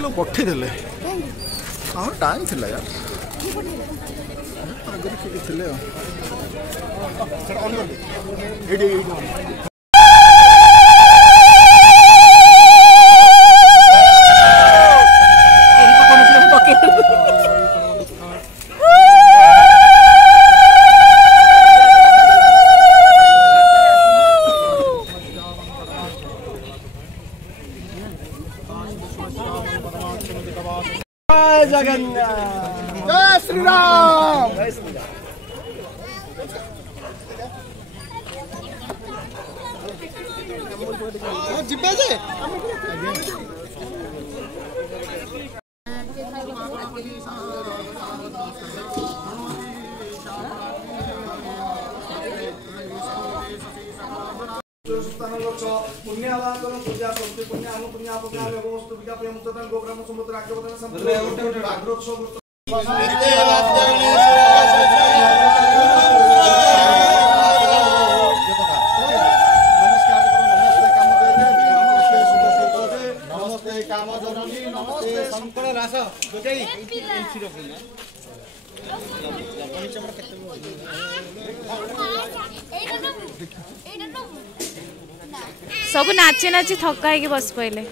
लोग पठेदेले हाँ टाइम थिला यार आगे किए थिले जगन्नाथ जय श्री राम जय श्री राम जिबे जे पुण्यावान पूजा करते पुण्य पुण्य अपज्ञान व्यवस्था विज्ञापन मुक्तदान गोग्राम समुद्र आग्रवदन संपूर्ण सब नाची नाची थका है बस पहले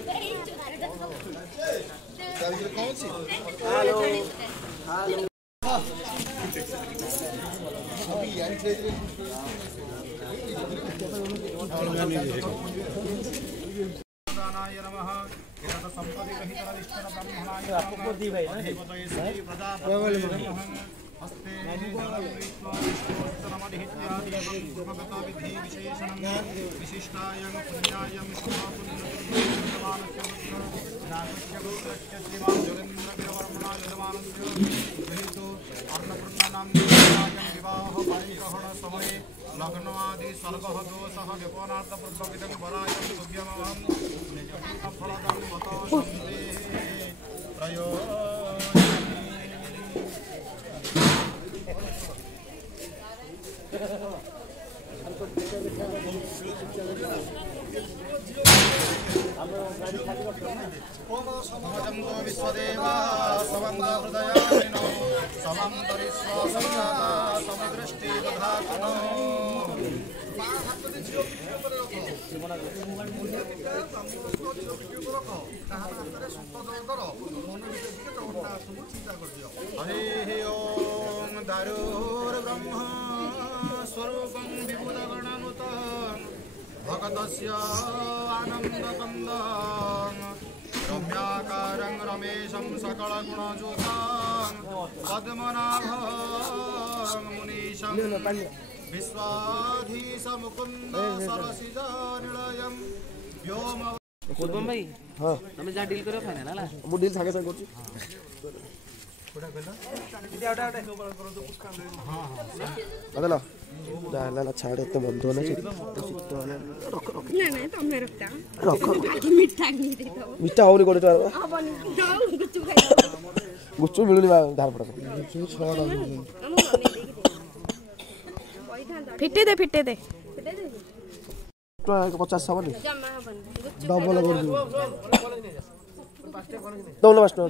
लग्नादि सर्व दोष विपोनाथ पूर्वक वरायम सुभ्यमहम फलदम मतो संते प्रयो विश्वदेवा समन्द हृदयामिनो समन्तरिस्व संजाता समदृष्टि दधातनो हरि ओम दारुर्ब्रह्म स्वरूपं विबुधगणानुतं भगतस्य आनन्दकन्दं रम्याकारं रमेशं सकलगुणजुतं पद्मनाभं मुनीशं विश्वाधीश मुकुंद सरसिजा निलयं व्योम शुभम भाई हाँ हमें जहाँ डील करो फाइनल है ना वो डील सागे सागे करছি बदला डाला छाड़े तो बंद होना चाहिए रख रख ना ना तुमने रखता रख बाकी मिठा नहीं दे दो मिठा होनी कोड़े तो हबनी जाओ गुच्चू खाई गुच्चू मिलुनी बा धार पड़ा फिटे दे फिटे दे तो 50 हबनी जमा हबनी डबल कर दो दोनो पाँच टका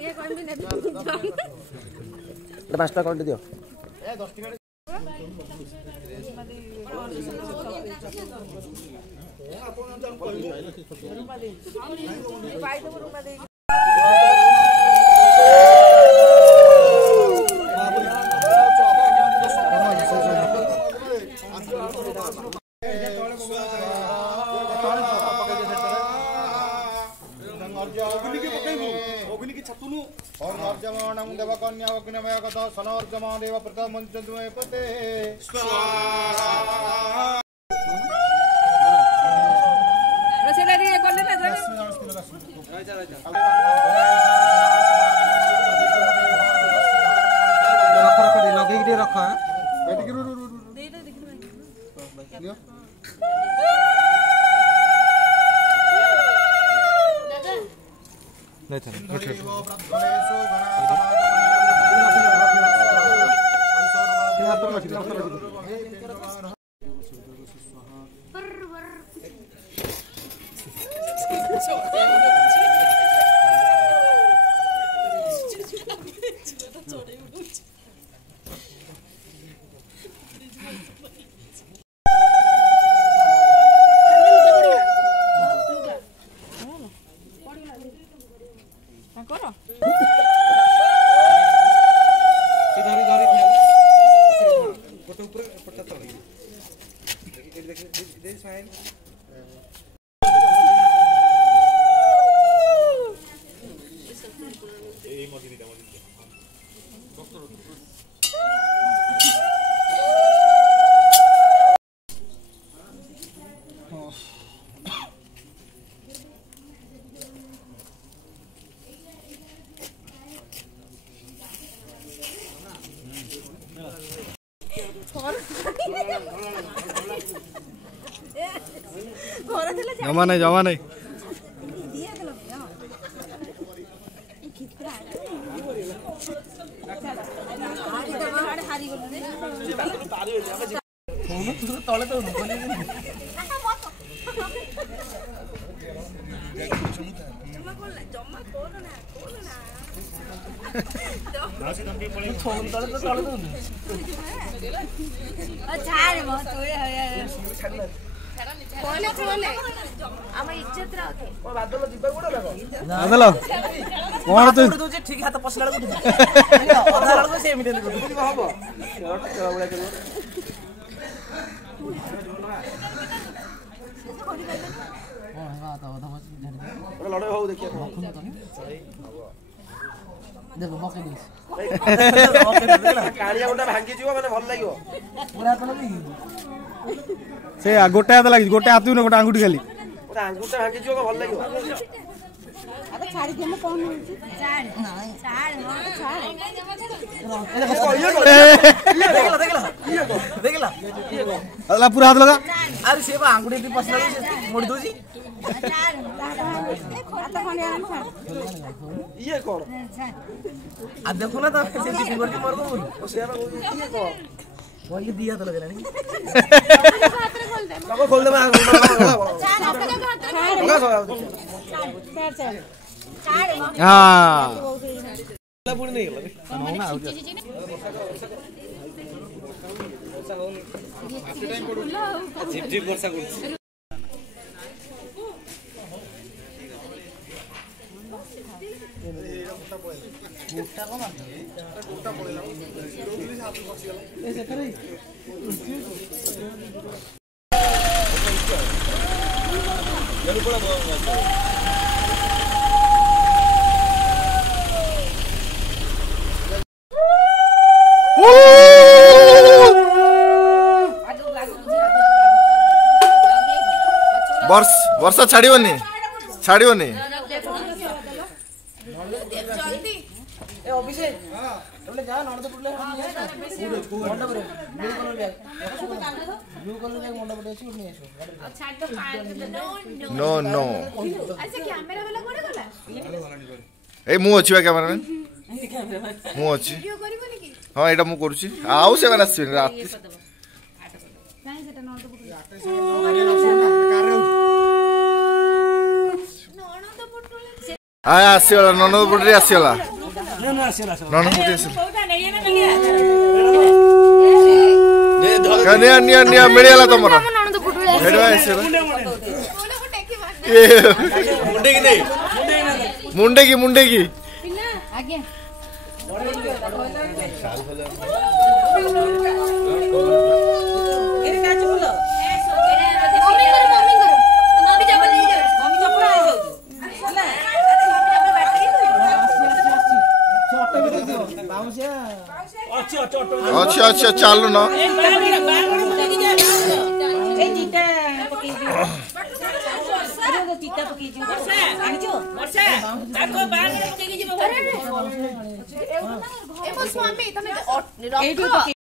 ये कोन भी नहीं 5 टका काउंट दियो ए 10 टिकट अर्जमानं देवकन्या अग्निमय कथा सनर्जमा देव प्रथम मंचमय पते स्वाहा रसेलारी कोले ना जाने रख लगे कि रख नहीं था जमा नहीं ତଳେ ଦଉନୁ ବାଦଲ କଣ ତୁ ଠିକ ହାତ ପଶିଲା ବେଳକୁ ଅଧା ବେଳକୁ ସେ ଏମିତି ହବ ଲଢେଇ ହଉ ଦେଖିଆ କାଳିଆ ଗୋଟା ଭାଙ୍ଗିଯିବ ମାନେ ଭଲ ଲାଗିବ ସେ ଗୋଟେ ହାତ ଲାଗିଛି ଗୋଟେ ହାତ ଗୋଟେ ଆଙ୍ଗୁଠି ଖାଲି ଗୋଟେ ଆଙ୍ଗୁଠଟା ଭାଙ୍ଗିଯିବ ଭଲ ଲାଗିବ ପୁରା ହାତ ଲଗା ଆରେ ସେ ଆଙ୍ଗୁଠି ପଶିଲା ମୋଡି ଦଉଛି ଇଏ କଣ ଆଉ ଦେଖୁନା ତ ସେ ଜିପି କରିକି ମର କଣ ସେ ଇଏ କଣ କହିକି ଦି ହାତ ଲଗେଇଲାଣି ଖୋଲିଦେ ପୁଣି ନେଇଗଲା ବର୍ଷା କରୁଛି ବର୍ଷା ଛାଡ଼ିବନି ଛାଡ଼ିବନି ଏ ଅଭିଷେକ ତମେ ଯା ନଣଦ ପୁଟଲେ ମଣ୍ଡପରେ blue colour bag blue colour bag ମଣ୍ଡପରେ ଅଛି ନେଇ ଆସିବ नो नो अच्छा कैमरा वाला कोडे गला ए मु अछि बा कैमरामैन मु अछि वीडियो करबोनी की हां एटा मु करूची आउ से माने आसी रात नहीं सेटा नॉट तो आ आसीला ननद पुटरी आसीला ना आसीला ननद पुटरी आसी कोटा नहीं ना मिलिया कने अन्य मिलेला तमरा ननद पुटुले हेडवा आसीला मुंडे की नहीं मुंडे की पिना आगे एरे काच बोलो मम्मी करो मम्मी चप्पल ले जाओ मम्मी चप्पल ले जाओ होला अच्छा चालू ना ए जीता पकी दियो अरे तो जीता पकी दियो आनिजो वर्षा ताको बाग पकी जीवो ए मो स्वामी तमे